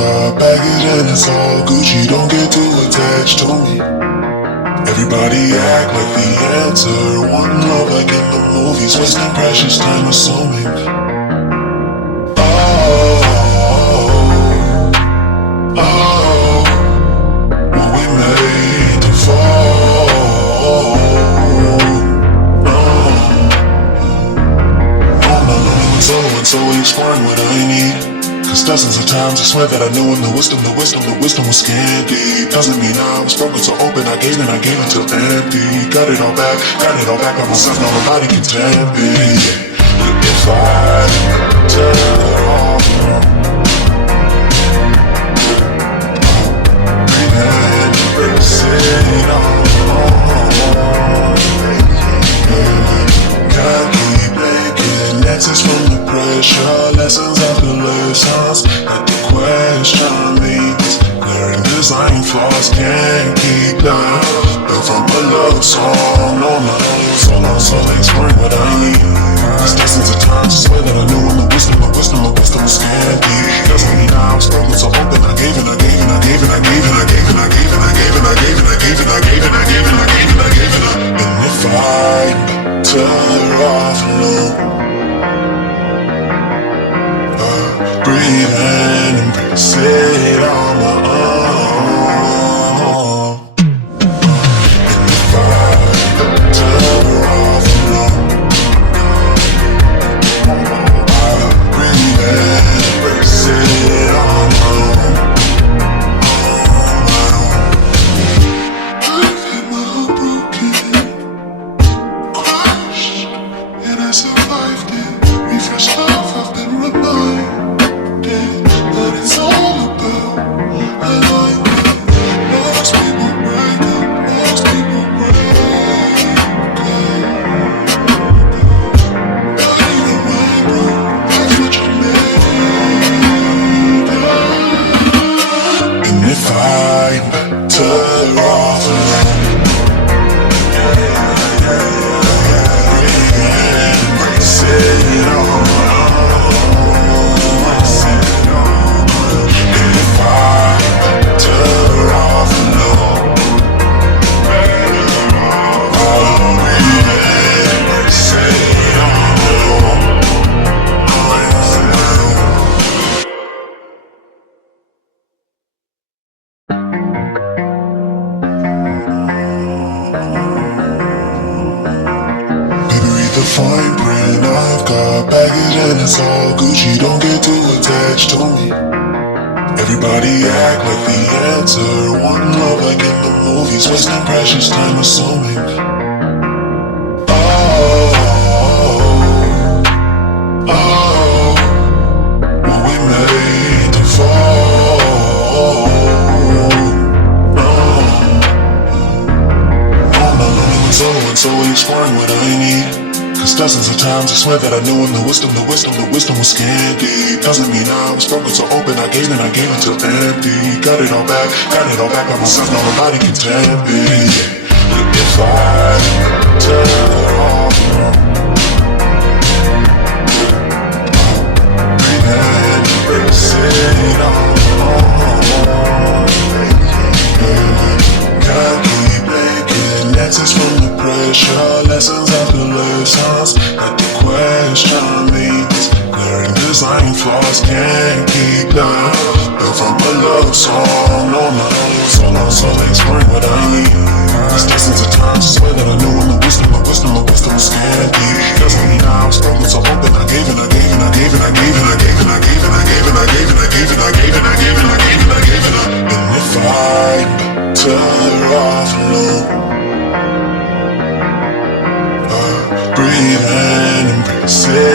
got baggage and it's all Gucci. Don't get too attached to me. Everybody act like the answer. One love like in the movies, wasting precious time assuming. Oh, oh, what we made to fall. So exploring what I need. Cause dozens of times I swear that I knew the wisdom was scanty. Doesn't mean I was broken so open, I gave until empty. Got it all back by myself, now nobody can tempt me. If I turn it off, pretend to sit on. Can't keep making answers from the pressure, lessons after lessons. But the question means glaring design flaws, can't keep down. Built from a love song, no so exploring what I need. Cause dozens of times I swear that I knew when the wisdom was scanty. Doesn't mean I was broken so open, I gave it. And if I turn off loop, breathe and embrace it on my own. And if I turn off loop, breathe and embrace it on my own. I've had my heart broken, crushed, and I survived it. Refresh life, I've been reminded what it's all about. I like it. Most people break up, most people break up. Not even mine, bro. That's what you made up. And if I turn off embrace it all. The fine print, I've got baggage and it's all Gucci. Don't get too attached to me. Everybody act like the answer. One love like in the movies, wasting precious time assuming. Oh, what we made to fall. So exploring what I need. Cause dozens of times I swear that I knew when the wisdom was scanty. Doesn't mean I was broken so open, I gave until empty. Got it all back by myself, now nobody can tempt me. If I turn it off, breathe and embrace it all. Can't keep making answers from the pressure, lessons after lessons. But the question means glaring design flaws, can't keep down. Built from a love song, no so exploring what I need. Cause dozens of times I swear that I knew when the wisdom was scanty. Doesn't mean I was broken so open, I gave it. And if I turn off loop, breathe and embrace it.